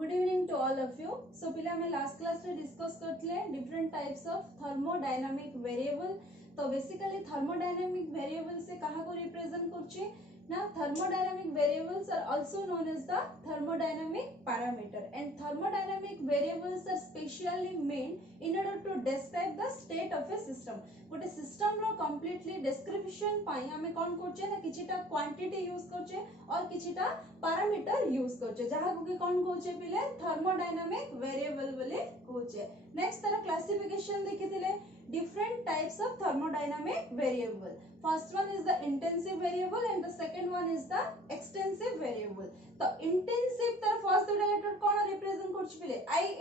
Good evening to all of you. So पिला में last class रे discuss करते different types of thermodynamic variable. तो basically thermodynamic variable से कहाँ को represent करछे ना thermodynamic variables are also known as the thermodynamic parameter, and thermodynamic variables are specially made in order to describe the state of a system. गोटे system रो completely description पाई हमें कौन करछे ना किछिटा क्वांटिटी यूज करछे और किछिटा पैरामीटर यूज करछे जहा को कौन कहछे पिले थर्मोडायनामिक वेरिएबल बोले कहछे. नेक्स्ट तारा क्लासिफिकेशन देखिथिले different types of thermodynamic variable. First one is the intensive variable and the second one is the extensive variable. तो intensive तार first दुटा लेटर कौन रिप्रेजेंट करछ पिले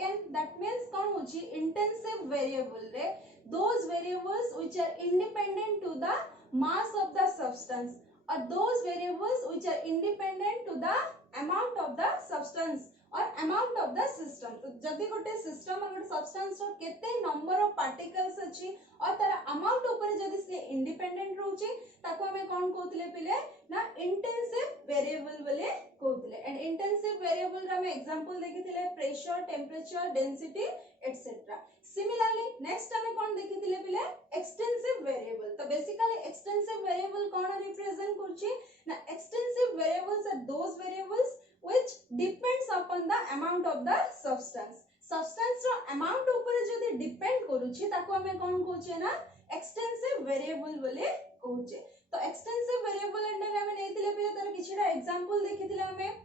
in, that means कौन होची intensive variable रे those variables which are independent to the mass of the substance or those variables which are independent to the amount of the substance or amount of the system. तो जदि गोटे system और गोटे substance रो केते number of particles अछि और तार amount ऊपर जदि से इंडिपेंडेंट रहउछि ताको हमें कोन कहउतले पिले ना इंटेंसिव वेरिएबल बोले कहउतले. एंड इंटेंसिव वेरिएबल रा हमें एग्जांपल देखिथिले pressure, temperature, density etcetera. Similarly next हमें कोन देखिथिले पिले एक्सटेंसिव वेरिएबल. तो बेसिकली एक्सटेंसिव वेरिएबल कोन रिप्रेजेंट करछि ना extensive variables are those variables which depends upon the amount of the substance. Substance रो amount ऊपर जदि depend करूछि ताको हमें कोन कहउछे ना extensive variable बोले कहउछे. तो extensive variable अंडर हमें नेतिले पिले तार किछिटा एग्जांपल देखिथिले हमें.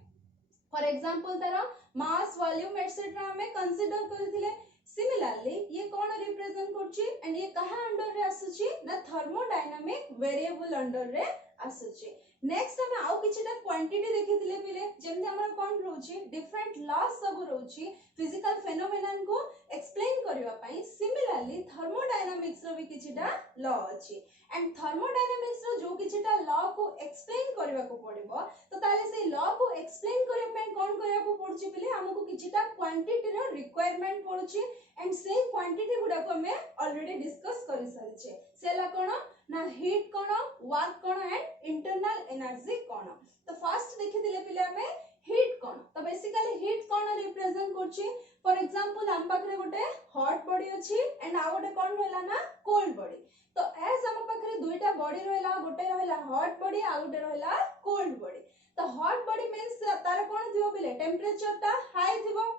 फॉर एग्जांपल तार मास, वॉल्यूम एटसेट्रा हमें कंसीडर करथिले. सिमिलरली ये कौन रिप्रेजेंट करछि एंड ये कहा अंडर रे आसुछि ना थर्मोडायनामिक वेरिएबल अंडर रे आसुछि. नेक्स्ट हमें आउ किछिटा क्वांटिटी देखिथिले पिले जेमति हमर कोन रहउछि डिफरेंट लॉस सब रहउछि फिजिकल फेनोमेनन को एक्सप्लेन करबा पई. सिमिलरली थर्मोडायनामिक्स रो भी किछिटा लॉ अछि एंड थर्मोडायनामिक्स रो जो किछिटा लॉ को एक्सप्लेन करबा को पड़िबो तो ताले से लॉ को एक्सप्लेन करबा पई कोन करबा को पड़छि पिले हमको किछिटा क्वांटिटी रो रिक्वायरमेंट पड़छि एंड से क्वांटिटी गुडा को हमें ऑलरेडी डिस्कस करि सारिछे. सेला कोन ना हीट कोन, वर्क कोन एंड इंटरनल एनर्जी कोन. तो फर्स्ट देखिथिले पिले हमें हीट कोन. तो बेसिकली हीट कोन रिप्रेजेंट करछि फॉर एग्जांपल हम पाखरे गोटे हॉट बॉडी अछि एंड आ गोटे कोन रहला ना कोल्ड बॉडी. तो एज हम पाखरे दुईटा बॉडी रहला, गोटे रहला हॉट बॉडी आ गोटे रहला कोल्ड बॉडी. तो हॉट बॉडी मींस तार कोन थिबो पिले टेंपरेचर ता हाई थिबो.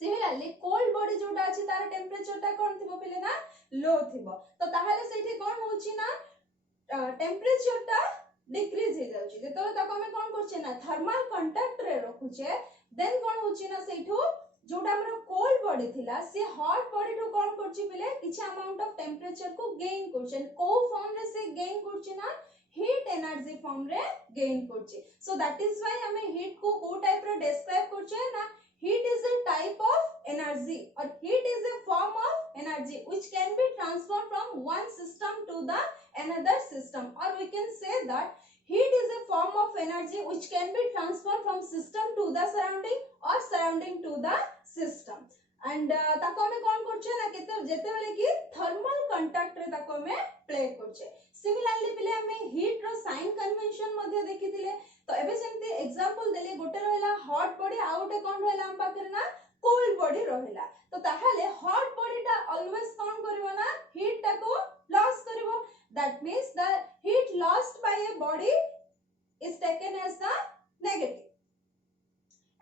सिमिलरली कोल्ड बॉडी जोटा अछि तार टेंपरेचर ता कोन थिबो पिले ना लो थिबो. तो ताहाले सेठी कोन होछि ना टेंपरेचर ता डिक्रीज हे जाउछि जेतो ताको हमें कोन करछे ना थर्मल कांटेक्ट रे रखुछे. देन कोन होछि ना सेठो जोटा हमर कोल्ड बॉडी थिला से हॉट बॉडी टू कोन करछि पिले किछ अमाउंट ऑफ टेंपरेचर को गेन करछे. को फॉर्म रे से गेन करछि ना हीट एनर्जी फॉर्म रे गेन करछि. सो दैट इज व्हाई हमें हीट को को टाइप रे डिस्क्राइब करछे ना heat is a type of energy or heat is a form of energy which can be transformed from one system to the another system, or we can say that heat is a form of energy which can be transformed from system to the surrounding or surrounding to the system. and ताको हमें कोन करछे ना केते जेते बेले कि thermal contact रे ताको हमें प्ले करछे. सिमिलरली पिले हमें हीट रो साइन कन्वेंशन मध्ये देखिथिले. तो एबे सेमते एग्जांपल देले गोटे रहला हॉट बॉडी आ गोटे कोन रहला हम पाखरे ना कोल्ड बॉडी रहला. तो ताहाले हॉट बॉडी ता ऑलवेज कोन करबो ना हीट ता को लॉस करबो. That means the heat lost by a body is taken as the negative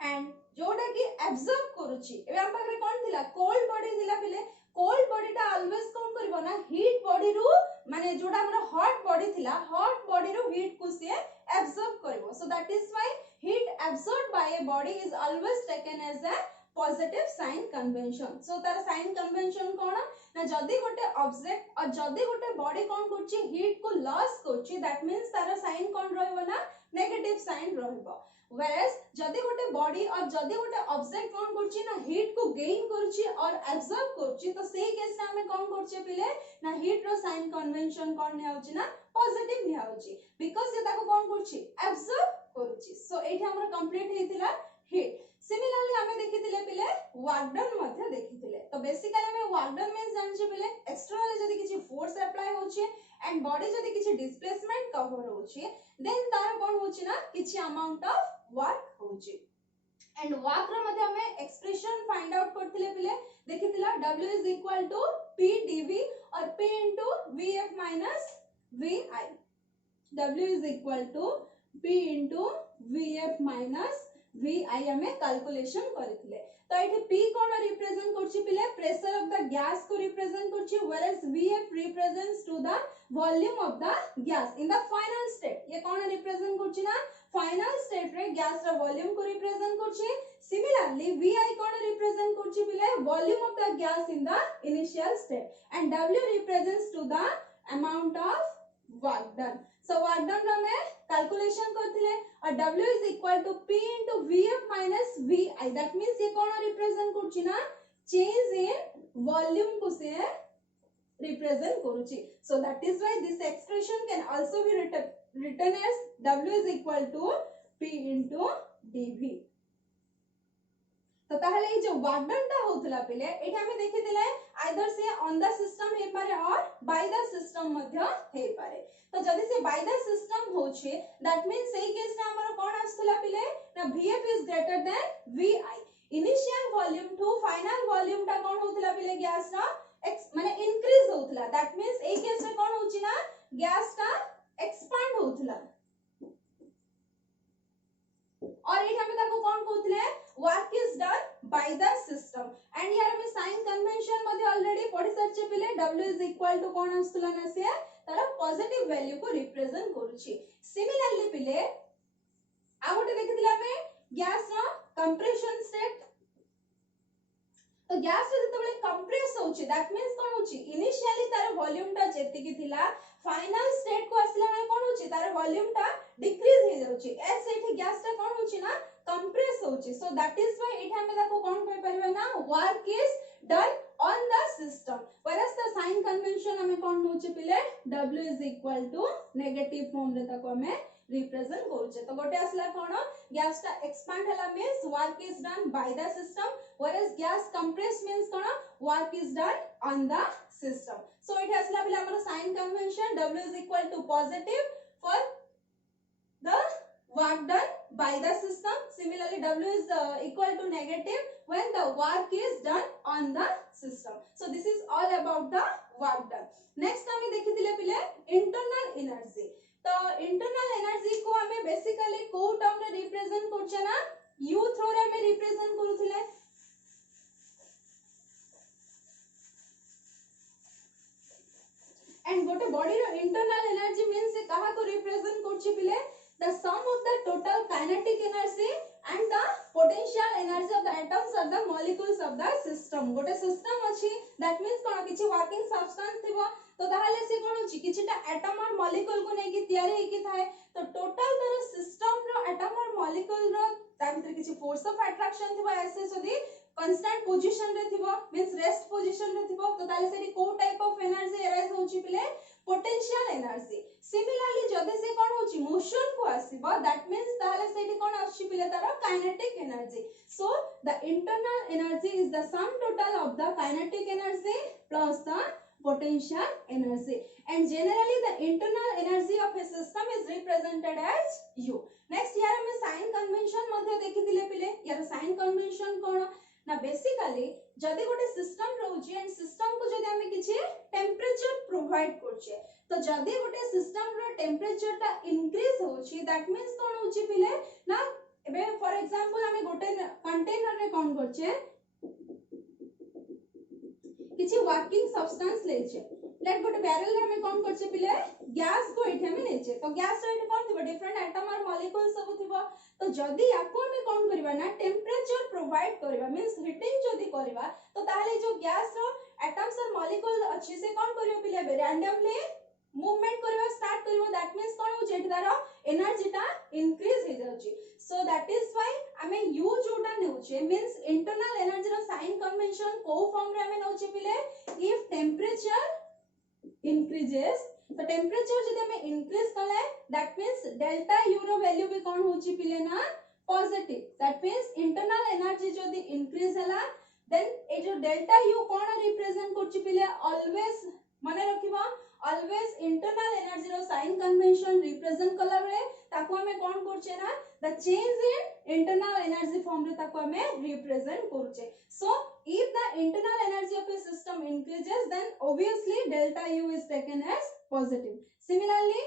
and जोटा कि एब्जॉर्ब करूची. एबे हम पाखरे कोन थिला कोल्ड बॉडी थिला पिले. कोल्ड बॉडी ता ऑलवेज कोन करबो ना हीट बॉडी रु माने जोटा हमर हॉट बॉडी थिला हॉट बॉडी रु हीट को से एब्जॉर्ब करबो. So that is why heat absorbed by a body is always taken as a positive sign convention. So तार साइन कन्वेंशन कोन ना जदी गोटे ऑब्जेक्ट और जदी गोटे बॉडी कोन करची हीट को लॉस करची दैट मींस तार साइन कोन रहबो ना नेगेटिव साइन रहबो. whereas जदी गोटे बॉडी और जदी गोटे ऑब्जेक्ट कोन करची ना हीट को गेन करची और एब्जॉर्ब करची तो सेही केस में हमें कोन करचे पिले ना हीट रो साइन कन्वेंशन कोन ने होची ना पॉजिटिव ने होची बिकॉज़ ये ताको कोन करची एब्जॉर्ब करची. सो एठी हमर कंप्लीट हेतिला हीट. सिमिलरली हमें देखिथिले पिले वर्क डन मध्ये देखिथिले. तो बेसिकली हमें वर्क डन मींस जानचे पिले एक्सटर्नली जदी किछि फोर्स अप्लाई होची एंड बॉडी जदी किछि डिस्प्लेसमेंट कवर होची देन तार कोन होची ना किछि अमाउंट ऑफ वर्क होची. एंड वर्क रो मध्ये हमें एक्सप्रेशन फाइंड आउट करथिले पिले देखितिला W is equal to P dV और P into VF minus VI W is equal to P into VF minus VI हमें कैलकुलेशन करथिले तो एठी P कोन रिप्रेजेंट करछि पिले प्रेशर ऑफ द गैस को रिप्रेजेंट करछि whereas VF represents to the volume of the gas in the final state ये कोन represent करछि ना फाइनल स्टेट रे गैस रा वॉल्यूम को रिप्रेजेंट करछि सिमिलरली VI कोन रिप्रेजेंट करछि पिले volume of the gas in the initial state and W represents to the amount of work done so work done रा में कैलकुलेशन करथिले और W is equal to P into VF minus VI that means ये कोन represent करछि ना change in volume को से represent करूछि so that is why this expression can also be written as W is equal to P into dV तो ताहले ये जो work done ता होतला पिले एठी हमें देखितिले आइदर से ऑन द सिस्टम हे पारे और बाय द सिस्टम मध्य हे पारे तो जदी से बाय द सिस्टम होछे दैट मींस सही केस रे हमर कोन आस्तला पिले ना VF is greater than VI initial volume to final volume ता कोन होतला पिले गैस रा माने इंक्रीज होतला दैट मींस ए केस रे कोन होची ना गैस ता एक्सपांड होतला और एठी हमें ताको कोन कहतले work is done by the system and here हमें साइन कन्वेंशन मध्ये ऑलरेडी पढि सरचे पिले W इज इक्वल टू कोन आस्तला ना से तार पॉजिटिव वैल्यू को रिप्रेजेंट करूची सिमिलरली पिले आ गोटे देखितिला हमें गैस रा कंप्रेशन स्टेट तो गैस रे जतबेले कंप्रेस होची दैट मींस कोन होची इनिशियली तार वॉल्यूम ता जेति की थिला फाइनल स्टेट को आसला में कोन होची तार वॉल्यूम ता डिक्रीज हे जाउची एस एठी गैस ता कोन होची ना कंप्रेस होची सो दैट इज व्हाई एठी हमें ताको कोन कहि परबे ना work is done on the system whereas the sign convention हमें कोन होची पिले W is equal to negative form रे ताको हमें रिप्रेजेंट करूचे तो गोटे आसला कोन गैस ता एक्सपांड हला means work is done by the system whereas gas compress means cone work is done on the system so it has la हमर sign convention W is equal to positive for the work done by the system similarly W is equal to negative when the work is done on the system so this is all about the work done next हमें देखिथिले पिले internal energy तो internal energy को हमें basically को term रे represent करछे ना U थ्रो रे हमें रिप्रेजेंट करूथिले एंड गोटे बॉडी रो इंटरनल एनर्जी मींस से कहा को रिप्रेजेंट करछि पिले the sum of the total kinetic energy and the potential energy of the atoms और the molecules of the system गोटे सिस्टम अछि दैट मींस कोन किछि वर्किंग सब्सटेंस थिबो तो ताहाले से कोन अछि किछिटा एटम और मॉलिक्यूल को नै कि तयारी हे कि थाए तो टोटल तर सिस्टम रो एटम और मॉलिक्यूल रो ता भीतर किछि फोर्स ऑफ अट्रैक्शन थिबो ऐसे सदी कांस्टेंट पोजीशन रे थिबो मींस रेस्ट पोजीशन रे थिबो तो ताले सेठी को टाइप ऑफ एनर्जी अराइज होची पिले पोटेंशियल एनर्जी सिमिलरली जदे से कोन होची मोशन को आसीबो दैट मींस ताले सेठी कोन आछि पिले तार kinetic energy so the internal energy is the sum total of the kinetic energy plus the potential energy and generally the internal energy of a system is represented as U next here हम sign convention मध्ये देखिथिले पिले यार sign convention कोन ना basically जदी गोटे system रहउची and system को जदी हमें किछि टेम्परेचर प्रोवाइड करछे तो जदी गोटे सिस्टम रो टेम्परेचर ता इंक्रीज होची दैट मींस कोन होची पिले ना एबे फॉर एग्जांपल हमें गोटे कंटेनर रे कोन करछे किछि वर्किंग सब्सटेंस लेछे लेट गोटे बैरल रे हमें कोन करछे पिले गैस को एठे हमें लेछे तो गैस रे एठे कोन थिबो डिफरेंट एटम और मॉलिक्यूल सब थिबो तो जदी याको हमें कोन करबा ना टेम्परेचर प्रोवाइड करबा मींस हीटिंग जदी करबा तो ताले जो गैस रो एटम्स और मॉलिक्यूल अछि से कोन करियो पिले रैंडमली मूवमेंट करबा स्टार्ट करियो दैट मींस कोन हो जेठी तारो एनर्जी ता इंक्रीज हे जाउची सो दैट इज व्हाई हमें यू जोटा नेउचे मींस इंटरनल एनर्जी रो साइन कन्वेंशन को फॉर्म रे हमें नेउचे पिले इफ टेम्परेचर इंक्रीजेस तो टेम्परेचर जदी हमें इंक्रीज कले दैट मींस डेल्टा यू रो वैल्यू भी कोन होची पिले ना positive that means internal energy जदी इंक्रीज हला देन ए जो डेल्टा यू कोन रिप्रेजेंट करची पिले ऑलवेज माने रखिबा ऑलवेज इंटरनल एनर्जी रो साइन कन्वेंशन रिप्रेजेंट कला बेले ताको हमें कोन करछे ना the change in internal energy form form रे ताको हमें रिप्रेजेंट करूचे सो if the internal energy of a system increases then obviously delta u is taken as positive similarly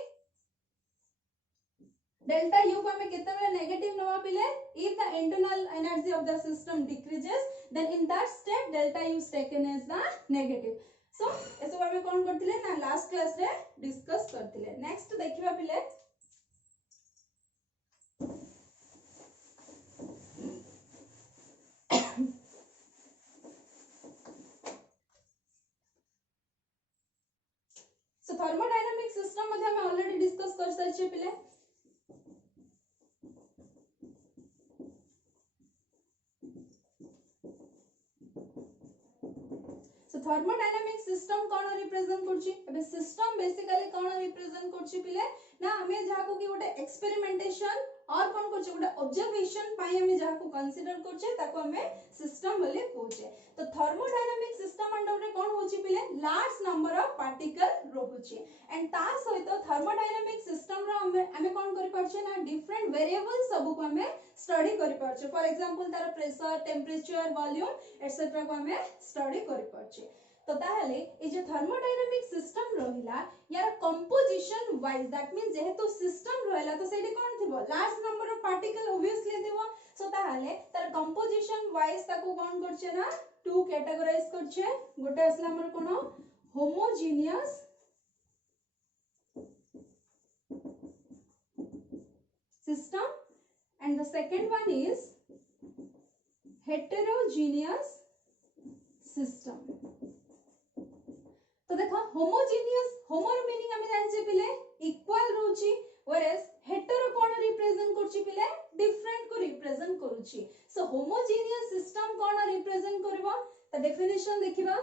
delta u को हमें कितने बेले नेगेटिव नवा पिले if the internal energy of the system decreases then in that step delta u is taken as the negative so ऐसे हमें कौन करथिले ना लास्ट क्लास रे डिस्कस करथिले नेक्स्ट देखिबा पिले सो थर्मोडायनामिक सिस्टम मध्ये हमें ऑलरेडी डिस्कस कर सारिछे पिले सो थर्मोडायनामिक सिस्टम कोन रिप्रेजेंट करछि एबे सिस्टम बेसिकली कोन रिप्रेजेंट करछि पिले ना हमें जहा को कि गोटे एक्सपेरिमेंटेशन और कोन करछि गोटे ऑब्जर्वेशन पाई हमें जहा को कंसीडर करछि ताको हमें सिस्टम बोले कहउछे तो थर्मोडायनामिक सिस्टम अंडर रे कोन होछि पिले लार्ज नंबर ऑफ पार्टिकल रहुछि एंड ता सहित थर्मोडायनामिक सिस्टम रो हमें कोन करि परछे ना डिफरेंट वेरिएबल्स सब को हमें स्टडी करि परछे फॉर एग्जांपल तार प्रेशर टेंपरेचर वॉल्यूम एटसेट्रा को हमें स्टडी करि परछे तो ताहले ए जे थर्मोडायनामिक सिस्टम रहिला यार कंपोजिशन वाइज दैट मींस जेहेतु सिस्टम रहिला तो सेठी कोन थिबो large number of particle obviously थिबो सो ताहले तार कंपोजिशन वाइज ताको कोन करछे ना टू कैटेगराइज करछे गोटे असला हमर कोन homogeneous system and the second one is heterogeneous system तो देखो होमोजेनियस होमोर मीनिंग हमें जानछे पिले इक्वल रहउची whereas हेटेरो कोन रिप्रेजेंट करछि पिले डिफरेंट को रिप्रेजेंट करूची सो होमोजेनियस सिस्टम कोन रिप्रेजेंट करबो त डेफिनेशन देखिबा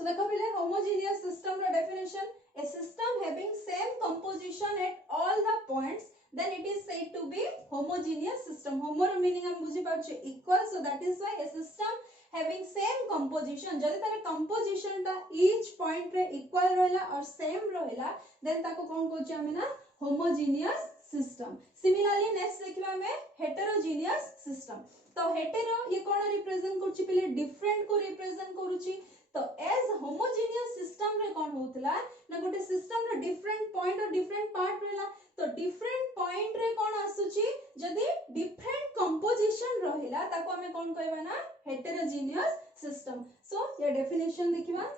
So देखो पहले homogeneous system row definition a system having same composition at all the points then it is said to be homogeneous system homo row meaning हम बुझी पाछे equal so that is why a system having same composition जदि तार composition ता each point रे equal रहला और same रहला then ताको कोन कहउची हमें ना homogeneous system similarly next देखिबा हमें heterogeneous system तो हेटेरो ये कोन रिप्रेजेंट करछि पहले डिफरेंट को रिप्रेजेंट करूछि तो एज होमोजेनियस सिस्टम रे कोन होतला ना गोटे सिस्टम रे डिफरेंट पॉइंट और डिफरेंट पार्ट रहला तो डिफरेंट पॉइंट रे कोन आसुची जदी डिफरेंट कंपोजिशन रहिला ताको हमें कोन कहबा ना हेटेरोजेनियस सिस्टम सो ये डेफिनेशन देखिबा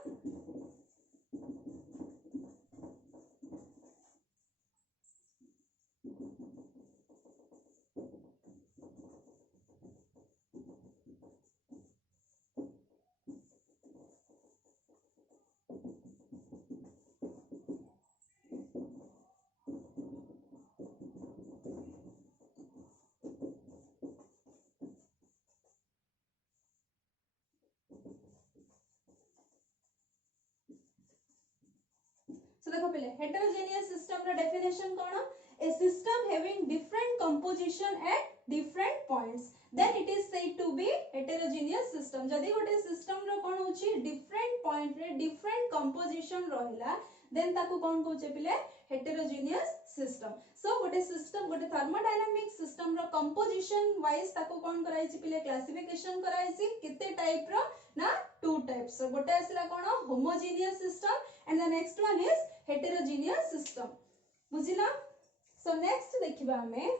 So देखो पहले heterogeneous system row definition cone a system having different composition at different points then it is said to be heterogeneous system जदी गोटे system रो कोन होची different point रे different composition रहिला then ताको कोन कहउचे पहले heterogeneous system so गोटे system गोटे thermodynamic system रो composition wise ताको कोन कराइछि पहले classification कराइछि किते टाइप रो ना two types so गोटे असला कोन homogeneous system and the next one is heterogeneous system बुझिला so next देखिबा हमें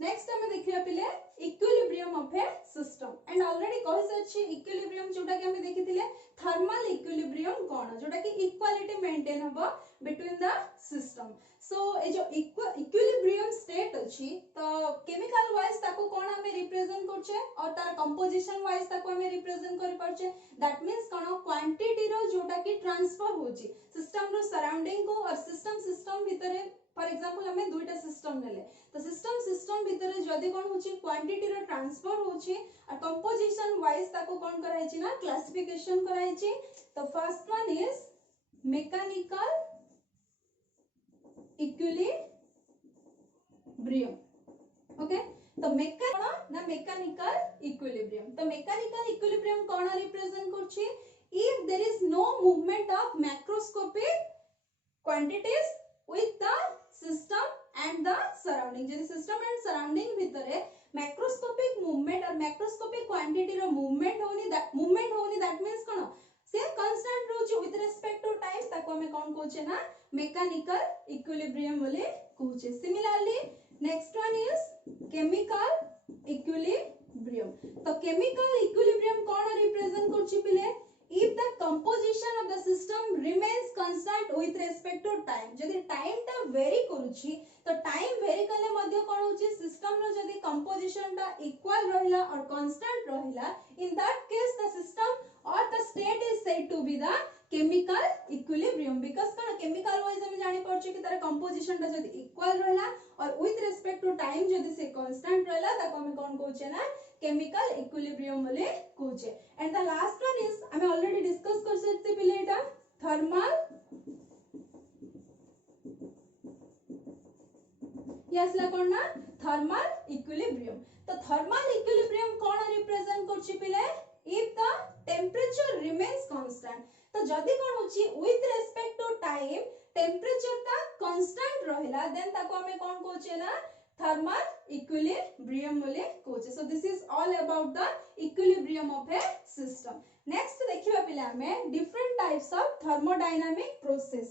next हमें देखिबा पिले equilibrium of a system and already कहि सरछि इक्विलिब्रियम जोटा कि हमें देखिथिले थर्मल इक्विलिब्रियम कोन जोटा कि इक्वालिटी मेंटेन हबो बिटवीन द सिस्टम सो ए जो इक्विलिब्रियम स्टेट अछि तो केमिकल वाइज ताको कोन हमें रिप्रेजेंट करछे और तार कंपोजिशन वाइज ताको हमें रिप्रेजेंट कर परछे दैट मींस कोन क्वांटिटी रो जोटा कि ट्रांसफर होछि सिस्टम रो सराउंडिंग को और सिस्टम भितरे फॉर एग्जांपल हमें दुईटा सिस्टम नेले तो सिस्टम भितरे जदी कोन होछि क्वांटिटी रो ट्रांसफर होछि और कंपोजिशन वाइज ताको कोन कराइ छि ना क्लासिफिकेशन कराइ छि तो first one is mechanical equilibrium okay तो मैकेनिकल इक्विलिब्रियम तो मैकेनिकल इक्विलिब्रियम कोन रिप्रेजेंट करछि if there is no movement of macroscopic quantities with the system and the surrounding जदि system and surrounding भितरे macroscopic movement और macroscopic quantity रो movement होनी that means कोन से constant रोचे with respect to time ताको हमें कोन कहूचे ना mechanical equilibrium बोले कहूचे similarly next one is chemical equilibrium तो chemical equilibrium कोन represent करछि पिले if the composition of the system remains constant with respect to time जदि टाइम ता वेरी करूची तो टाइम वेरी करले मध्ये कोन होची सिस्टम रो जदि कंपोजिशन ता इक्वल रहिला और कांस्टेंट रहिला in that case the system or the state is said to be the chemical equilibrium because cone chemical wise हम जानि परछे कि तार कंपोजिशन ता जदि इक्वल रहिला और with respect to time जदि से कांस्टेंट रहिला ताको हम कोन कहूचे ना chemical equilibrium बोले कहूचे and the last one is हमें ऑलरेडी डिस्कस कर सकते पहले एटा थर्मल यस ला कोन ना थर्मल इक्विलिब्रियम तो थर्मल इक्विलिब्रियम कोन रिप्रेजेंट करछि पहले if the temperature remains constant तो जदी कोन होछि with respect to time temperature ता constant रहिला देन ताको हमें कोन कहूचे ना thermal equilibrium बोले कहूचे so this is all about the equilibrium of a system next देखिबा पिला हमें different types of thermodynamic process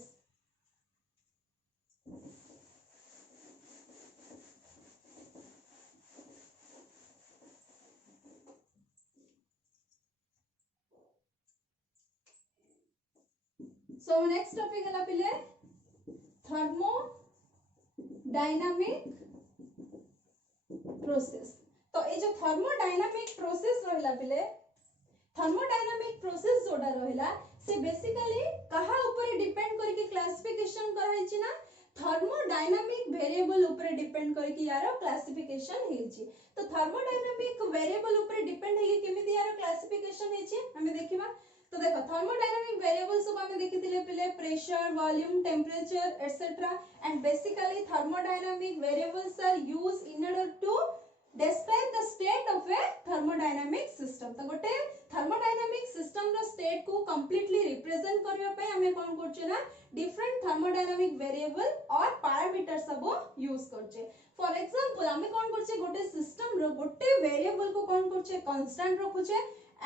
so next topic हला पिले thermodynamic प्रोसेस तो ए जो थर्मोडायनामिक प्रोसेस रहला पिले थर्मोडायनामिक प्रोसेस जोडा रहला से बेसिकली कहा ऊपर डिपेंड करके क्लासिफिकेशन कराई छी ना थर्मोडायनामिक वेरिएबल ऊपर डिपेंड करके यार क्लासिफिकेशन हे छी तो थर्मोडायनामिक वेरिएबल ऊपर डिपेंड हे केमिति यार क्लासिफिकेशन हे छी हमें देखिबा तो देखो थर्मोडायनामिक वेरिएबल सब हमें देखिथिले पिले pressure volume temperature etcetera and basically thermodynamic variables are used in order to describe the state of a thermodynamic system तो गोटे thermodynamic system रो state को completely represent करबा पे हमें कोन करछे ना different thermodynamic variable और parameters सब यूज करछे फॉर एग्जांपल हमें कोन करछे गोटे सिस्टम रो गोटे वेरिएबल को कोन करछे कांस्टेंट रखुछे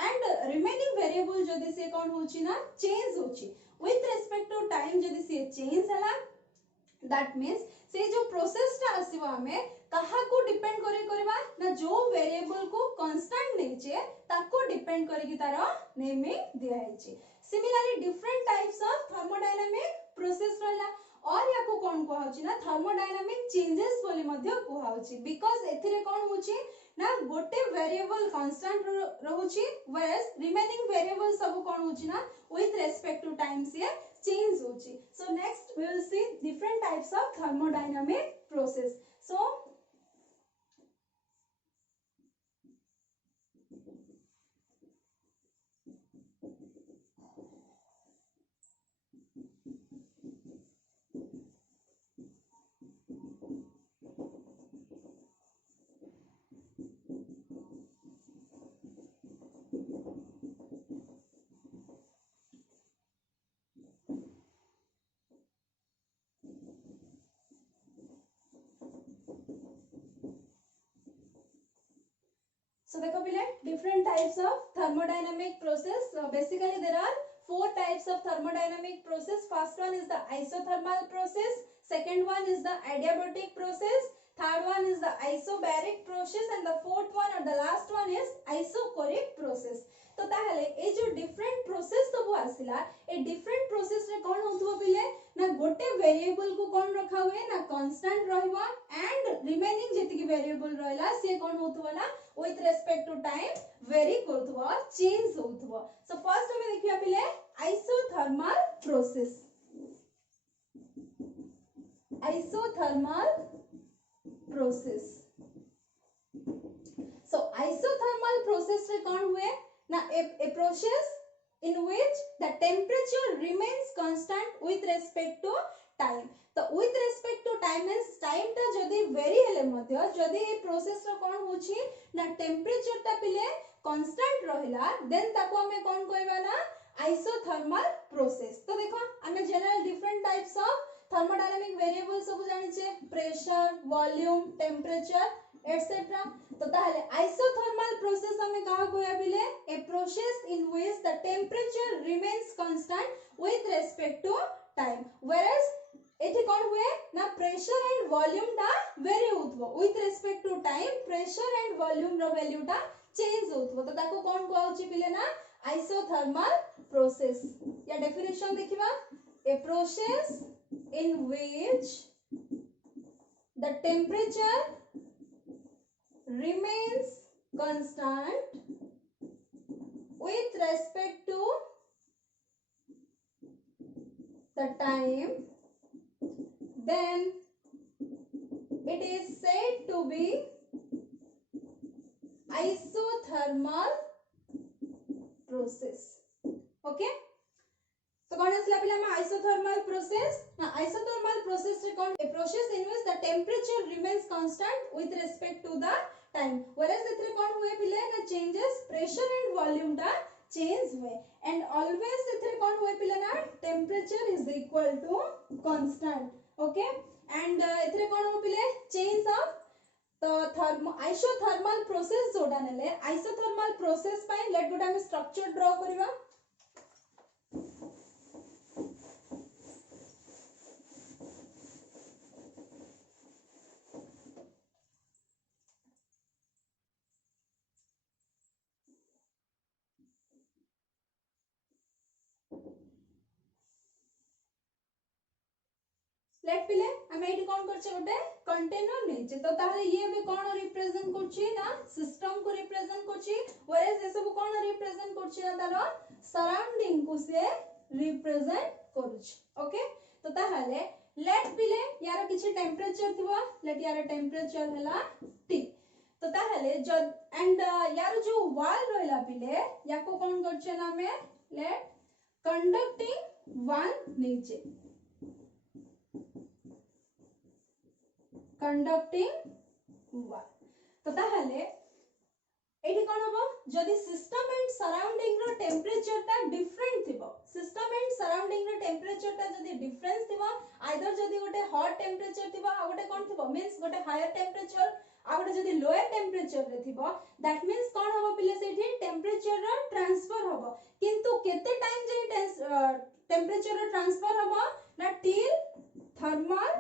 एंड रिमेनिंग वेरिएबल जदी से कोन होची ना चेंज होची विथ रिस्पेक्ट टू टाइम जदी से चेंज हला दैट मींस से जो प्रोसेस ता आसीबा हमें कहा को डिपेंड करे करबा ना जो वेरिएबल को कांस्टेंट नेचे ताको डिपेंड करे कि तारो नेमिंग दिया है similarly different types of thermodynamic process रहला और याको कोन को होची ना थर्मोडायनामिक चेंजेस बोली मध्ये को होची बिकॉज़ एथिरे कोन होची ना गोटे वेरिएबल कांस्टेंट रहउची व्हेयरएस रिमेनिंग वेरिएबल सब कोन होची ना विथ रिस्पेक्ट टू टाइम से चेंज होची so next we will see different types of thermodynamic process so So देखो पिले different types of thermodynamic process. Basically there are four types of thermodynamic process. First one is the isothermal process. Second one is the adiabatic process. third one is the isobaric process and the fourth one or the last one is isochoric process. तो ताहले ए जो different process सब आसिला a different process रे कोन होतबो पिले ना गोटे variable को कोन रखा हुए ना कांस्टेंट रहबो एंड रिमेनिंग जेतिक वेरिएबल रहला से कोन होतबो ना with respect to time vary करथबो चेंज होतबो. सो फर्स्ट हमें देखिया पिले isothermal process. Isothermal process. So isothermal process रे कौन हुए ना a process in which the temperature remains constant with respect to time. तो with respect to time means time टा जदी vary हेले मध्य जदी ए process रो कौन होची ना temperature टा पिले constant रहिला then ताको हमें कौन कहबा ना isothermal process. तो देखो हमें general different types of thermodynamic variables सब जानि छे pressure, volume, temperature etc. तो ताहले isothermal process हमें कहा कोया बिले a process in which the temperature remains constant with respect to time, whereas एठी कोन हुए ना pressure and volume टा vary होतबो with respect to time pressure and volume row value टा change होतबो. तो ताको कोन कहउची बिले ना isothermal process. या definition देखिबा a process in which the temperature remains constant with respect to the time, then it is said to be isothermal process. Okay, so कौन असला पिला में isothermal process ना isothermal process रे कौन a process in which the temperature remains constant with respect to the time, whereas इतरे कौन हुए पिले ना changes pressure and volume टा change हुए and always इतरे कौन हुए पिले ना temperature is equal to constant. Okay, and इतरे कौन हुए पिले change of तो isothermal process जोड़ा नेले isothermal process पाई let गोटा में structure draw करिवा. लेट पिले हमें एटी कोन करछे गोटे कंटेनर नेचे तो ताहले ये भी कोन रिप्रेजेंट करछि ना सिस्टम को रिप्रेजेंट करछि whereas ये सब कोन रिप्रेजेंट करछि ना तारो सराउंडिंग को से रिप्रेजेंट करछि. ओके, तो ताहले लेट पिले यार किछि टेंपरेचर थिबो लेट यार टेंपरेचर हला T. तो ताहले जब एंड यार जो वॉल रहला पिले याको कोन करछे ना हमें लेट कंडक्टिंग वन नेचे कंडक्टिंग वन. तो ताहले एठी कोन हबो जदी सिस्टम एंड सराउंडिंग रो टेंपरेचर ता डिफरेंट थिबो सिस्टम एंड सराउंडिंग रो टेंपरेचर ता जदी डिफरेंस थिबो आइदर जदी गोटे हॉट टेंपरेचर थिबो आ गोटे कोन थिबो मींस गोटे हायर टेंपरेचर आ गोटे जदी लोअर टेंपरेचर रे थिबो दैट मींस कोन हबो पिले सेठी टेंपरेचर रो ट्रांसफर हबो किंतु केते टाइम जे टेंपरेचर रो ट्रांसफर हबो ना till thermal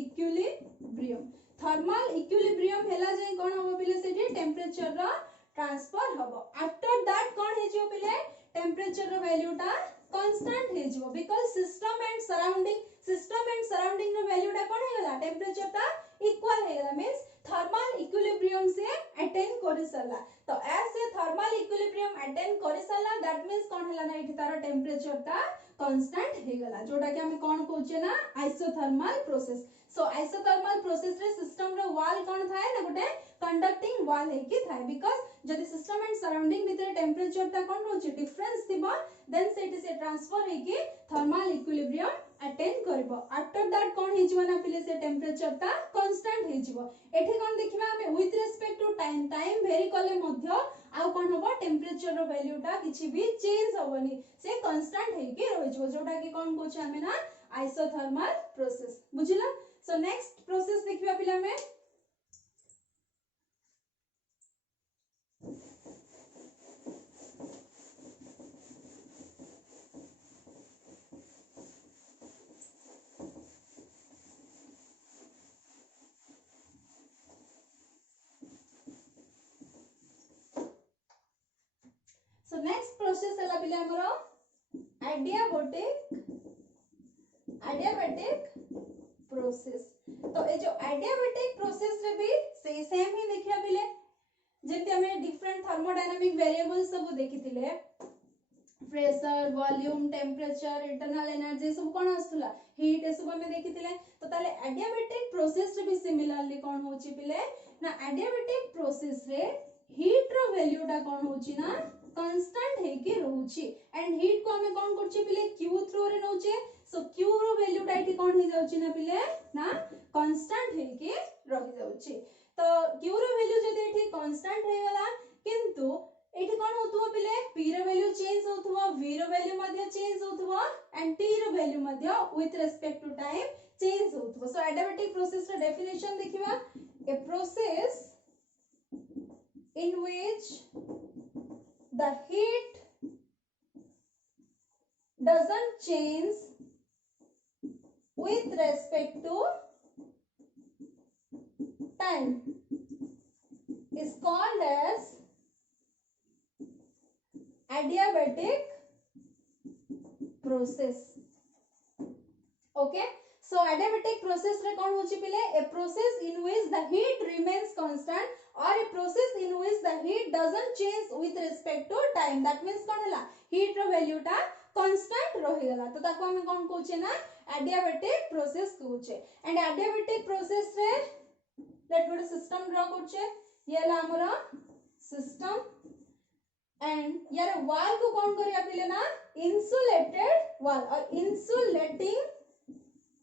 equilibrium. Thermal equilibrium हेला जे कोन हबो पिले सेठी टेंपरेचर रो ट्रांसफर हबो. आफ्टर दैट कोन हे जो पिले टेंपरेचर रो वैल्यू टा कांस्टेंट हे जो बिकॉज़ सिस्टम एंड सराउंडिंग रो वैल्यू टा कोन हे गला टेंपरेचर टा इक्वल हे गला मींस थर्मल इक्विलिब्रियम से अटेन करि सरला. तो as a thermal equilibrium attain करि सरला दैट मींस कोन हला ना एठी तारो टेंपरेचर टा कांस्टेंट हे गला जोटा कि हमें कोन कहउचे ना आइसोथर्मल प्रोसेस. सो आइसोथर्मल प्रोसेस रे सिस्टम रो वॉल कोन थाए ना गोटे कंडक्टिंग वॉल हे कि थाए बिकॉज़ जदी सिस्टम एंड सराउंडिंग भितर टेंपरेचर ता कोन रहउचे डिफरेंस थिबो देन सेठी से ट्रांसफर हे कि थर्मल इक्विलिब्रियम अटेन करबो. आफ्टर दैट कोन हे जीवना पिले से टेंपरेचर ता कांस्टेंट हे जीवो. एठी कोन देखिबा हमें with respect to time vary करले मध्य आ कोन होबो टेंपरेचर रो वैल्यू टा किछि भी चेंज होबनी से कांस्टेंट हे कि रहि जीवो जोटा कि कोन कहउचे हमें ना आइसोथर्मल प्रोसेस. बुझिला. सो नेक्स्ट प्रोसेस देखिबा पिला में प्रोसेस है पिले हमरो एडियाबैटिक प्रोसेस। तो ए जो एडियाबैटिक प्रोसेस रे भी से सेम ही देखिया पिले जेते हमें डिफरेंट थर्मोडायनामिक वेरिएबल सब देखिथिले pressure volume temperature internal energy सब कोन आस्तला हीट ए सब हमें देखिथिले। तो ताले एडियाबैटिक प्रोसेस रे भी सिमिलरली कोन होची पिले ना एडियाबैटिक प्रोसेस रे हीट रो वैल्यू टा कोन होची ना कांस्टेंट है कि रहउची एंड हीट को हमें कोन करची पिले q थ्रू रे नउचे। सो q रो वैल्यू टा एठी कोन हे जाउची ना पिले ना कांस्टेंट है कि रहि जाउची। तो q रो वैल्यू जदि एठी कांस्टेंट हे गला किंतु एठी कोन होतुवा पिले p रो वैल्यू चेंज होतुवा v रो वैल्यू मध्ये चेंज होतुवा एंड t रो वैल्यू मध्ये with respect to time change होतुवा। सो एडियाबैटिक प्रोसेस रो डेफिनेशन देखिबा a process in which the heat doesn't change with respect to time is called as adiabatic process. Okay, so adiabatic process रे कौन होची पिले a process in which the heat remains constant or a process in which the heat doesn't change with respect to time. That means कौन हला heat रो value टा constant रही गला तो ताको हमें कौन कहूचे ना adiabatic process कहूचे। and adiabatic process रे let go system draw करचे ये ला हमरा system and यार wall को कौन करिया पिले ना insulated wall और insulating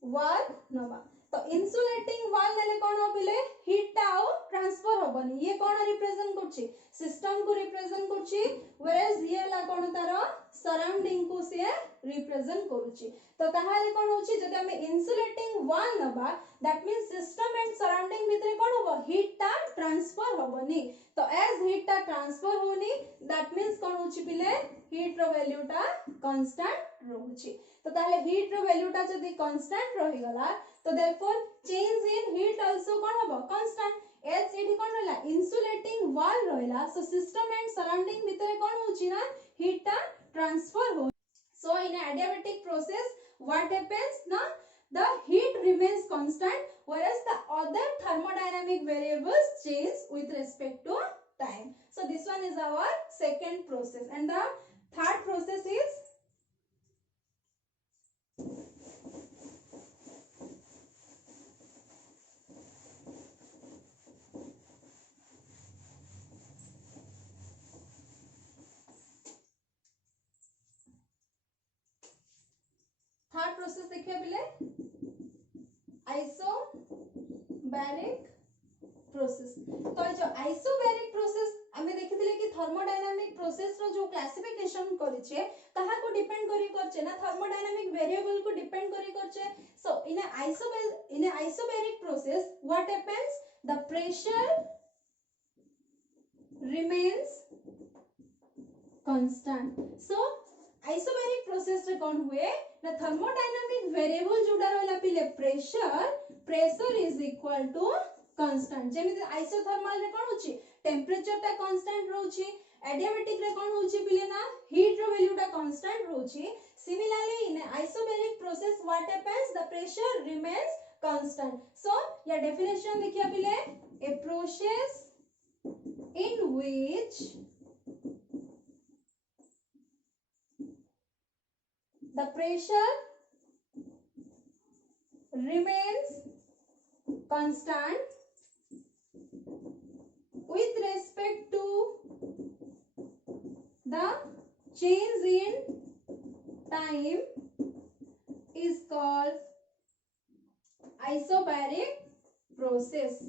wall नबा। तो इंसुलेटिंग वॉल नेले कोन हो पिले हीट टाउ ट्रांसफर होबनी ये कोन रिप्रेजेंट करछि सिस्टम को रिप्रेजेंट करछि व्हेरेज ये ला कोन तारो सराउंडिंग को से रिप्रेजेंट करूछि। तो ताहाले कोन होछि जदि हम इंसुलेटिंग वॉल नबा that means system and surrounding भितरे कोन होबो हीट टा ट्रांसफर होबनी। तो एज हीट टा ट्रांसफर होनी दैट मींस कोन होछि पिले हीट रो वैल्यू टा कांस्टेंट रहउछि। तो ताले हीट रो वैल्यू टा जदि कांस्टेंट रहि गला तो therefore change in heat also कोन होबो कांस्टेंट एज एठी कोन रहला इंसुलेटिंग वॉल रहला। सो सिस्टम एंड सराउंडिंग भितरे कोन होछि ना हीट टा ट्रांसफर हो। सो इन adiabatic process what happens na the heat remains constant whereas the other thermodynamic variables change with respect to time. So this one is our second process and the third process is third process देखिए पिले isobaric process. तो जो isobaric process हमें देखिथिले कि thermodynamic process रो जो classification करिचे ताहा को depend करी करचे ना थर्मोडायनामिक वेरिएबल को डिपेंड करी करचे। So in isobaric process what happens the pressure remains constant. So isobaric process रे कोन हुए ना थर्मोडायनामिक वेरिएबल जोडा रहला पिले pressure is equal to constant. जेमिति आइसोथर्मल रे कोन होची टेम्परेचर ता कांस्टेंट रहउची एडियाबैटिक रे कोन होची पिले ना हीट रो वैल्यू ता कांस्टेंट रहउची। Similarly in isobaric process what happens the pressure remains constant. So या डेफिनेशन देखिया पिले a process in which the pressure remains constant with respect to the change in time is called isobaric process.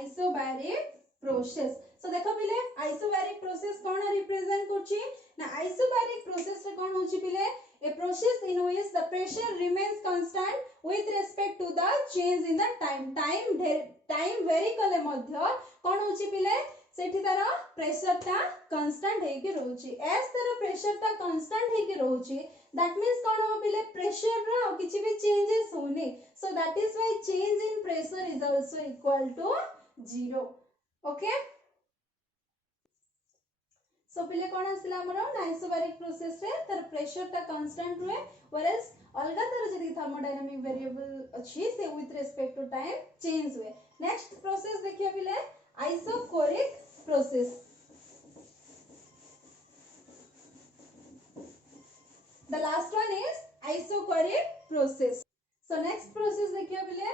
Isobaric process. So देखो पिले isobaric process कौन represent करछि ना isobaric process रे कौन होछि पिले a process in which the pressure remains constant with respect to the change in the time vary कले मध्य कौन होछि पिले सेठी तार प्रेशर ता कांस्टेंट हे के रहउछि। एज तार प्रेशर ता कांस्टेंट हे के रहउछि दैट मींस कौन हो पिले प्रेशर रो किछि भी चेंजेस होनी। So that is why change in pressure is also equal to 0. Okay, so पिले कोन आसिला हमरो आइसोबैरिक प्रोसेस रे तर प्रेशर ता कांस्टेंट रहे व्हेरेस अलगा तर जदी थर्मोडायनामिक वेरिएबल अछि से with respect to time change हुए। नेक्स्ट प्रोसेस देखिए पिले isochoric process. The last one is isochoric process. So next process देखिए पिले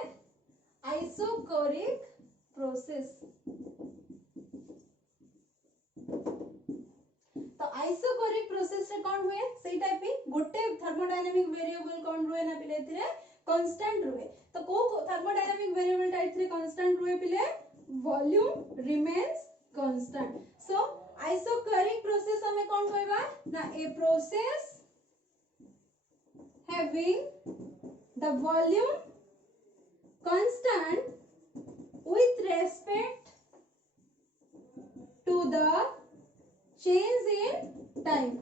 isochoric process। तो आइसोकोरिक प्रोसेस रे कोन हुए सेही टाइप ही गोटे थर्मोडायनामिक वेरिएबल कोन रुए ना पिले एथिरे कांस्टेंट रुए। तो को थर्मोडायनामिक वेरिएबल टाइप रे कांस्टेंट रुए पिले वॉल्यूम रिमेन्स कांस्टेंट। सो आइसोकोरिक प्रोसेस हमें कोन कहबा ना a process having the volume constant with respect to the change in time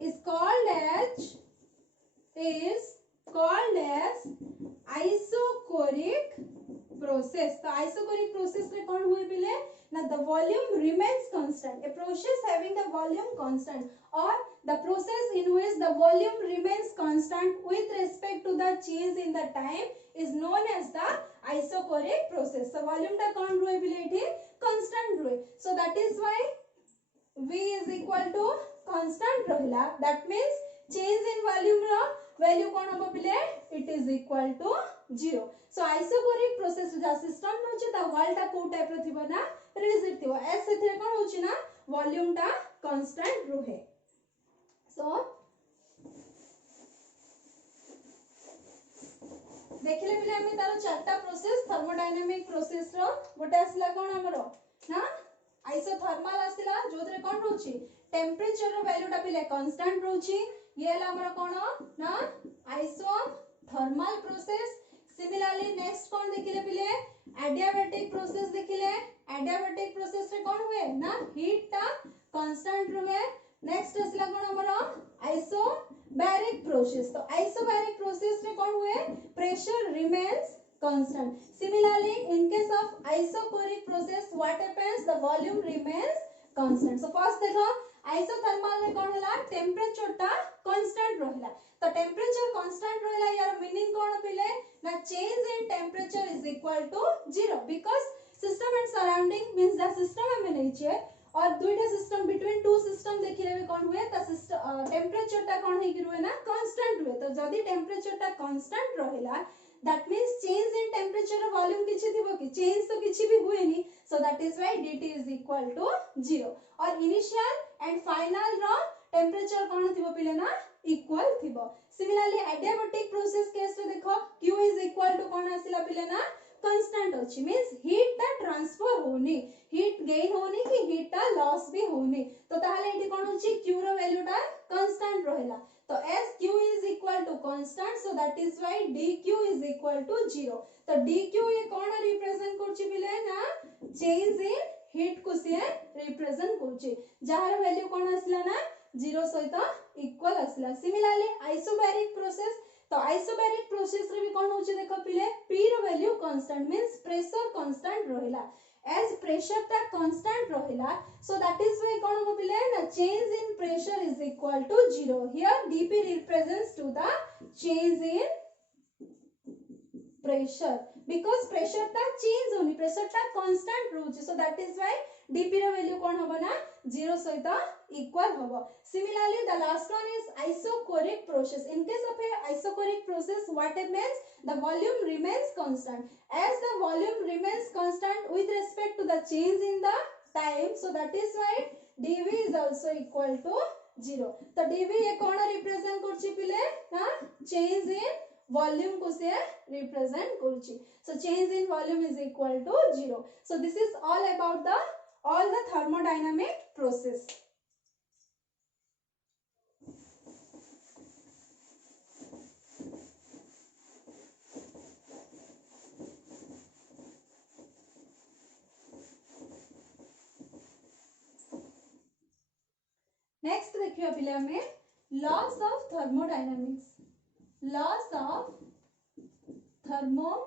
is called as isochoric process। तो isochoric process रे कौन हुए पिले ना the volume remains constant, a process having the volume constant or the process in which the volume remains constant with respect to the change in the time is known as the isochoric process। so volume टा कौन रुए पिले एठी constant रुए। so that is why v is equal to constant रहिला, that means change in volume row value कौन होबो पिले it is equal to 0। so isochoric process जा सिस्टम होचे ता वॉल टा को टाइप रो थिबो ना रिजिड थिबो एस सेथे कोन होची ना वॉल्यूम टा कांस्टेंट रुहे। सो देखिले पिले हमें तारो चारटा प्रोसेस थर्मोडायनामिक प्रोसेस रो गोटे आसला कोन हमरो ना आइसोथर्मल आसला जोदरे कोन रहउची टेंपरेचर रो वैल्यू टा पिले कांस्टेंट रहउची ये हला हमरो कोन ना आइसोथर्मल प्रोसेस। सिमिलरली नेक्स्ट कोन देखिले पिले एडियाबैटिक प्रोसेस देखिले एडियाबैटिक प्रोसेस रे कोन हुए ना हीट टा कांस्टेंट रहे। नेक्स्ट असला कोन हमरो आइसोबैरिक प्रोसेस। तो आइसोबैरिक प्रोसेस रे कोन हुए pressure remains constant. Similarly in case of isochoric process what happens the volume remains constant. So first देखो आइसोथर्मल रे कोन हला टेंपरेचर टा कांस्टेंट रहला। तो टेंपरेचर कांस्टेंट रहला यार मीनिंग कोन पिले ना change in temperature is equal to 0 because system and surrounding means the system में नीचे और दुईटा सिस्टम बिटवीन टू सिस्टम देखिले भी कोन हुए त सिस्टम टेंपरेचर टा कोन हे कि रुए ना कांस्टेंट हुए। तो जदी टेंपरेचर टा कांस्टेंट रहला that means change in temperature volume किछि थिबो कि चेंज तो किछि भी हुए नी। So that is why dt is equal to 0 और इनिशियल एंड फाइनल रो टेंपरेचर कोन थिबो पिले ना इक्वल थिबो। सिमिलरली एडियाबैटिक प्रोसेस केस रे देखो q इज इक्वल टू कोन आसिला पिले ना कांस्टेंट अछि मींस हीट टा ट्रांसफर होनी हीट गेन होनी कि हीट टा लॉस भी होनी। तो ताहले एठी कोन होची q रो वैल्यू टा कांस्टेंट रहला। तो as q is equal to constant so that is why dq is equal to 0। तो dq ये कोन रिप्रेजेंट करछि बिले ना चेंज इन हीट को से रिप्रेजेंट करछि जहार वैल्यू कोन आसला ना 0 सहित इक्वल आसला। सिमिलरली आइसोबैरिक प्रोसेस तो आइसोबैरिक प्रोसेस रे भी कोन होछि देखो पिले p रो value constant means pressure constant रहला। as pressure ता constant रहला so that is why कोन हो पिले ना change in pressure is equal to 0। here dp represents to the change in pressure because pressure ता change होनी pressure ता constant रहउची so that is why dp रो वैल्यू कोन होबो ना 0 सहित इक्वल होबो। Similarly the last one is isochoric process। in case of a isochoric process what happens the volume remains constant as the volume remains constant with respect to the change in the time so that is why dv is also equal to 0। तो dv ये कोन represent करछि पिले ना change in volume को से represent करछि। so change in volume is equal to 0। so this is all about the all the thermodynamic process। Next देखियो पिले हमें loss of thermodynamics. Loss of thermodynamics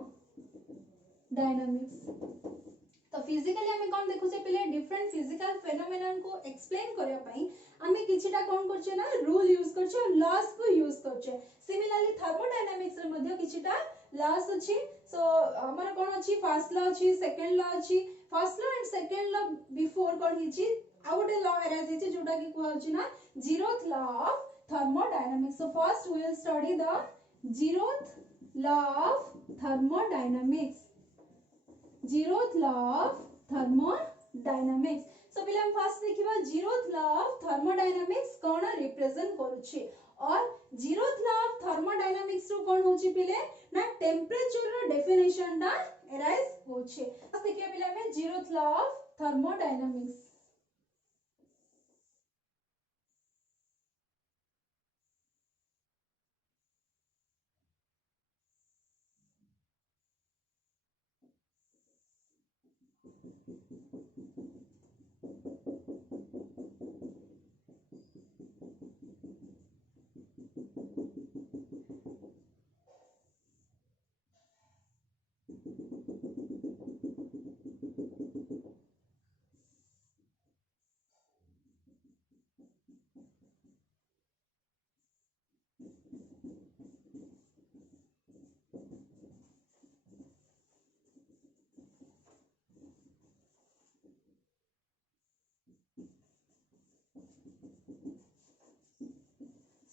तो तो फिजिकली आमे कोन देखुचे पिले डिफरेंट फिजिकल फेनोमेनन को एक्सप्लेन करया पई आमे किछिटा कोन करछे ना रूल यूज करछे और लॉस को यूज करछे सिमिलरली थर्मोडायनामिक्स रे मध्ये किछिटा लॉस अछि सो हमर कोन अछि फर्स्ट लॉ अछि सेकंड लॉ अछि first law and second law before कोन हिची आ गोटे लॉ एराइज हिची जोटा कि कोन अछि ना zeroth law of thermodynamics. So first we will study the zeroth law of thermodynamics. Zeroth law of thermodynamics. So पहले हम first देखिबा zeroth law of thermodynamics cone represent करूची और zeroth law of thermodynamics रो कोन होची पहले ना टेम्परेचर रो definition दा arise होची तो देखिए पहले हमें zeroth law of thermodynamics.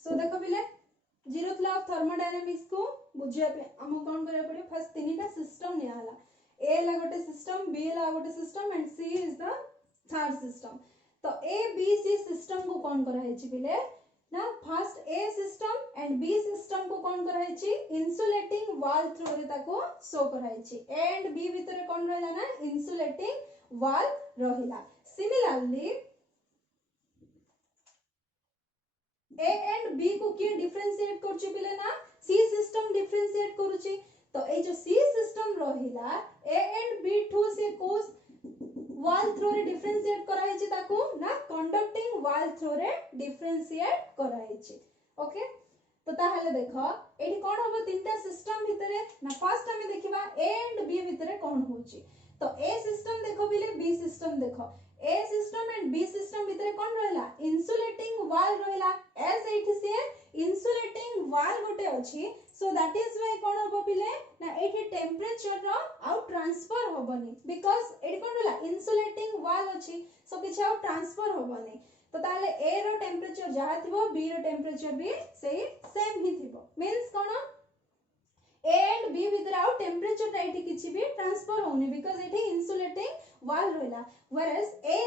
सो देखो पिले जीरोथ लॉ ऑफ थर्मोडायनामिक्स को बुझिया पे हम कोन करिया पड़ियो फर्स्ट तीनटा सिस्टम निया हला ए ला गोटे सिस्टम बी ला गोटे system and C is the third system तो ए बी सी सिस्टम को कोन करा हेची पिले ना first A system and B system को कोन करा हेची इंसुलेटिंग वॉल थ्रू रे ताको शो करा हेची ए एंड बी भीतर कोन रहला ना इंसुलेटिंग वॉल रहिला सिमिलरली ए एंड बी को किए डिफरेंशिएट करछि पिले ना सी सिस्टम डिफरेंशिएट करूछि तो ए जो सी सिस्टम रहिला ए एंड बी ठू से कोस वॉल थ्रू रे डिफरेंशिएट कराइ छि ताको ना कंडक्टिंग वॉल थ्रू रे डिफरेंशिएट कराइ छि ओके तो ताहले देखो एठी कोन होबो तीनटा सिस्टम भितरे ना फर्स्ट हमें देखिबा ए एंड बी भितरे कोन होछि तो ए सिस्टम देखो बिले बी सिस्टम देखो ए सिस्टम एंड बी सिस्टम भितरे कोन रहला इंसुलेटिंग वॉल रहला एज एठी से इंसुलेटिंग वॉल गोटे अछि सो दैट इज व्हाई कोन होबो पिले ना एठी टेम्परेचर रो आउट ट्रांसफर होबनी बिकॉज़ एठी कोन रहला इंसुलेटिंग वॉल अछि सो किछ आउट ट्रांसफर होबनी तो ताले ए रो टेम्परेचर जहा थिबो बी रो टेम्परेचर भी सेही सेम ही थिबो मींस कोन ए एंड बी भितर आउट टेम्परेचर ता एठी किछि भी ट्रांसफर होनी बिकॉज़ एठी इंसुलेटिंग वॉल रहला whereas a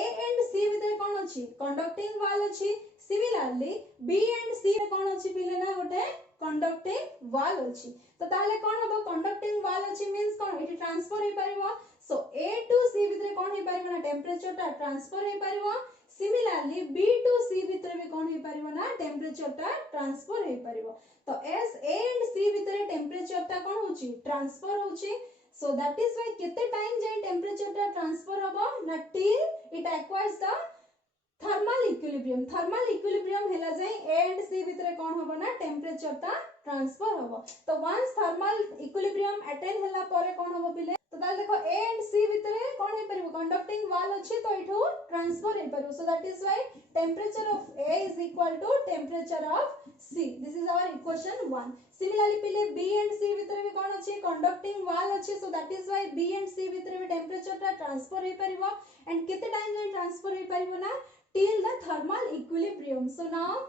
and c भितर कोन अछि कंडक्टिंग वॉल अछि सिमिलरली b and c रे कोन अछि पिले ना गोटे कंडक्टिंग वॉल अछि तो ताले कोन होबो कंडक्टिंग वॉल अछि मींस कोन एठी ट्रांसफर हे परिबो सो a to c भितर कोन हे परिबो ना टेम्परेचर ता ट्रांसफर हे परिबो सिमिलरली b to c भितर भी कोन हे परिबो ना टेम्परेचर ता ट्रांसफर हे परिबो तो as a and c भितर टेम्परेचर ता कोन होछि ट्रांसफर होछि so that is why kete time jai temperature ta transfer hobo na till it acquires the thermal equilibrium hela jai a and c bhitere kon hobo na temperature ta transfer hobo to once thermal equilibrium attain hela pore kon hobo pile तो ताल देखो a and c भितरे कोन हे परिबो conducting wall अछि तो इठो transfer हे परिबो so that is why temperature of a is equal to temperature of c this is our equation 1 similarly पिले b and c भितरे भी कोन अछि कंडक्टिंग वॉल अछि so that is why b and c भितरे भी temperature ता transfer हे परिबो and केते टाइम जे ट्रांसफर हे परिबो ना till the thermal equilibrium so now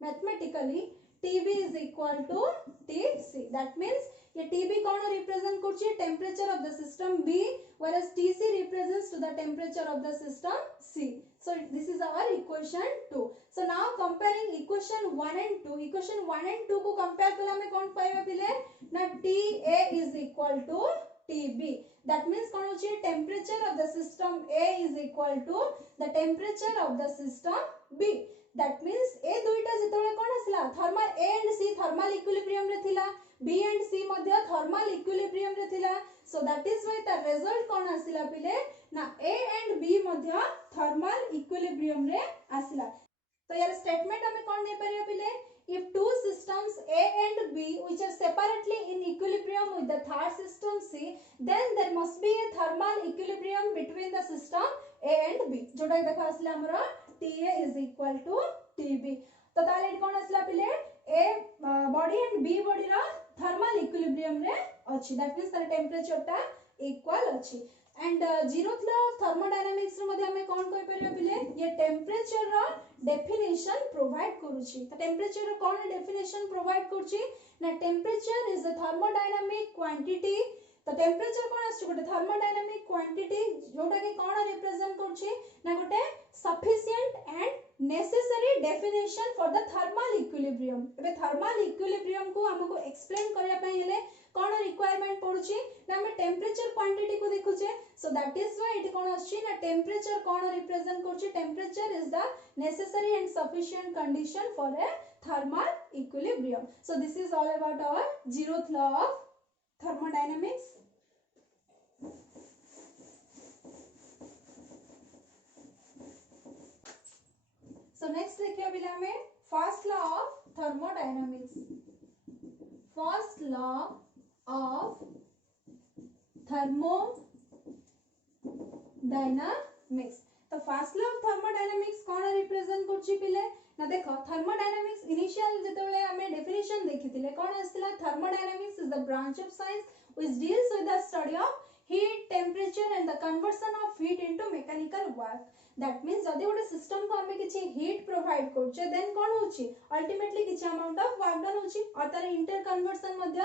mathematically tb is equal to tc that means ये TB कौन represent करछि temperature of the system B whereas TC represents to the temperature of the system C so this is our equation 2 so now comparing equation 1 and 2 equation 1 and 2 को compare कला में कौन पाइबा पिले ना TA is equal to TB that means कौन होछि temperature of the system A is equal to the temperature of the system B that means ए दुईटा जेतोले कोन आसला thermal A and C thermal equilibrium रे थिला B and C मध्य thermal equilibrium रे थिला so that is why the result कोन आसिला पिले ना A and B मध्य थर्मल इक्विलिब्रियम रे आसिला तो यार स्टेटमेंट हमें कोन नै परिया पिले if two system systems A and B which are separately in equilibrium with the third system C, then there must be a thermal equilibrium between the system A and B. जोटा देखा आसला हमरा TA is equal to TB. तो ताले eight कोन आसला पिले A body and B body रा thermal equilibrium रे अछि. That means तार temperature टा equal अछि. And zeroth law of thermodynamics रे मध्ये हमें कोन कोइ परिया पिले ये temperature रा definition provide करूची. तो temperature रा कोन definition provide करूची ना temperature is a thermodynamic quantity. तो temperature कोन आछि गोटे thermodynamic quantity जोटा के कोन represent करूची ना गोटे sufficient and necessary definition for the thermal equilibrium. एबे thermal equilibrium को हमको explain करया पय हेले कोन requirement पडुची ना हम temperature quantity को देखुचे. So that is why it कोन आछि ना temperature कोन represent करूची. Temperature is the necessary and sufficient condition for a thermal equilibrium. So this is all about our zeroth law of thermodynamics. So next देखिए बिला में first law of thermodynamics. First law of thermodynamics. तो first law of thermodynamics कौन represent करछि पिले ना देखो thermodynamics initial जेतेबेले हमें definition देखिथिले कौन आस्तिला thermodynamics is the branch of science which deals with the study of heat, temperature and the conversion of heat into mechanical work. That means जदि गोटे system को हमें किछि heat provide करछे then कौन होछि ultimately किछि amount of work done होछि और तार inter conversion मध्य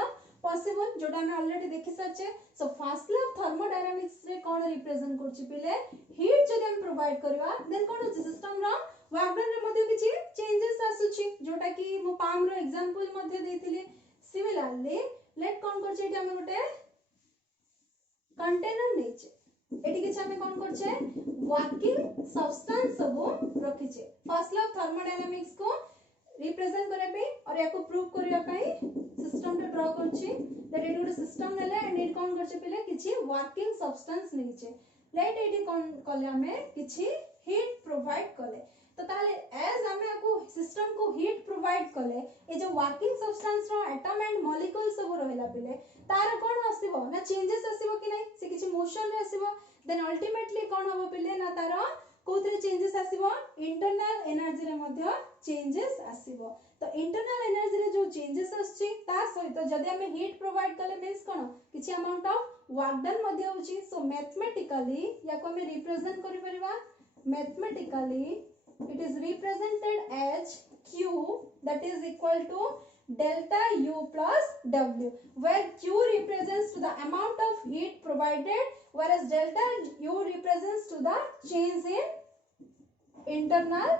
possible जोटा हमें already देखि सचे. So first law of thermodynamics रे कौन represent करछि पिले heat जदि हम provide करबा then कौन होछि system रा work done रे मध्य किछि changes आसुछि जोटा कि मो पाम रो example मध्य देथिले. Similarly let कौन करछि एटा हम गोटे container नेछे एटी किछ हमें कोन करछे वर्किंग सब्सटेंस सब रखिछे. फर्स्ट लॉ ऑफ थर्मोडायनामिक्स को रिप्रेजेंट करे पे और याको प्रूव करिया पई सिस्टम टे ड्रा करछि. दैट एटी गोटे सिस्टम नेले एंड इट कोन करछे पिले किछि वर्किंग सब्सटेंस नेछे. लेट एटी कोन कले हमें किछि हीट प्रोवाइड कले. तो ताले एज हमें याको सिस्टम को हीट प्रोवाइड कले ए जो वर्किंग सब्सटेंस रो एटम एंड मॉलिक्यूल सब रहला पिले तार कोन आसीबो ना चेंजेस आसीबो कि नै से किछि मोशन रे आसीबो. देन अल्टीमेटली कोन होबो पिले ना तार कोथरे चेंजेस आसीबो इंटरनल एनर्जी रे मध्ये चेंजेस आसीबो. तो इंटरनल एनर्जी रे जो चेंजेस आछी ता सहित जदि हमें हीट प्रोवाइड कले मींस कोन किछि अमाउंट ऑफ वर्क डन मध्ये होची. सो मैथमेटिकली याको हमें रिप्रेजेंट करि परिबा mathematically it is represented as Q that is equal to delta U plus W, where Q represents to the amount of heat provided whereas delta U represents to the change in internal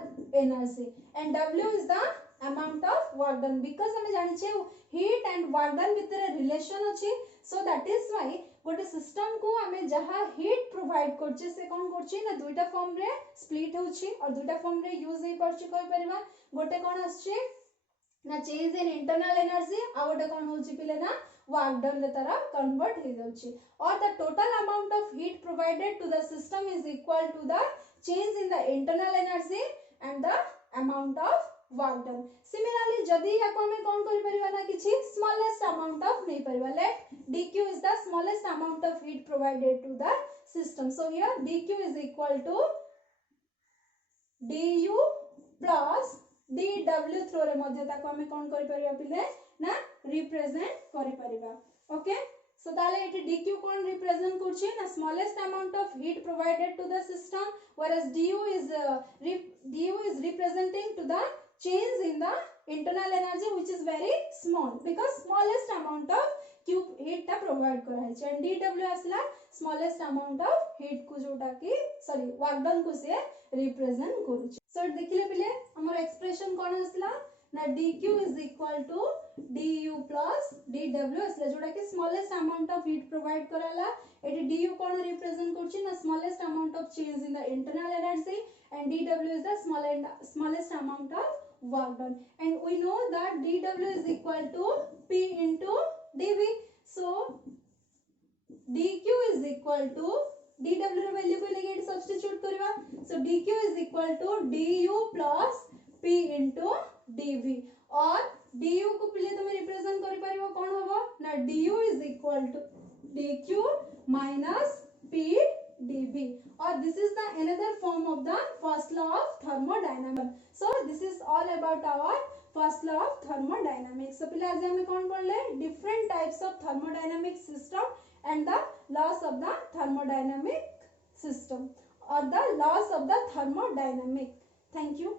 energy and W is the amount of work done. Because हमें जानि छे heat and work done भितर relation अछि. So that is why गोटे system को हमें जहा heat provide करछे से कोन करछी ना दुईटा फॉर्म रे स्प्लिट होछि और दुईटा फॉर्म रे यूज हे परछि कहि परिबा. गोटे कोन आछे ना चेंज इन इंटरनल एनर्जी आ गोटे कोन होछि पिले ना वर्क डन रे तारा कन्वर्ट हे जाउछि और the total amount of heat provided to the system is equal to the change in the internal energy and the amount of work done. Similarly जदि याको हमें कोन करि परिबा ना किछि smallest amount of नै परिबा. Let dq is the smallest amount of heat provided to the system. So here dq is equal to du plus dw through रे मध्ये ताको हमें कोन करि परिबा पिले ना रिप्रेजेंट करि परिबा. ओके so ताले एटी dq कोन रिप्रेजेंट करछि ना smallest amount of heat provided to the system whereas du is representing to the change in the internal energy which is very small because smallest amount of cube heat ta provide kara hai and dw asla smallest amount of heat ku jota ki sorry work done ku se represent करूची. So देखिले पिले हमर expression कोन असला ना dq is equal to du plus dw असला जोटा कि smallest amount of heat provide कराला. एटी du कोन represent करची ना smallest amount of change in the internal energy and dw is the smallest amount of work done and we know that dw is equal to p into dv. So dq is equal to dw ର value को लेके eighty substitute करबा. So dq is equal to du plus p into dv or du को पिले तुम represent करि परिबो कोन होबो ना du is equal to dq minus p dv, or this is the another form of the first law of thermodynamics. So this is all about our first law of thermodynamics. So पिले आज हमें कौन पढ़ले different types of thermodynamic system and the laws of the thermodynamic system or the laws of the thermodynamic. Thank you.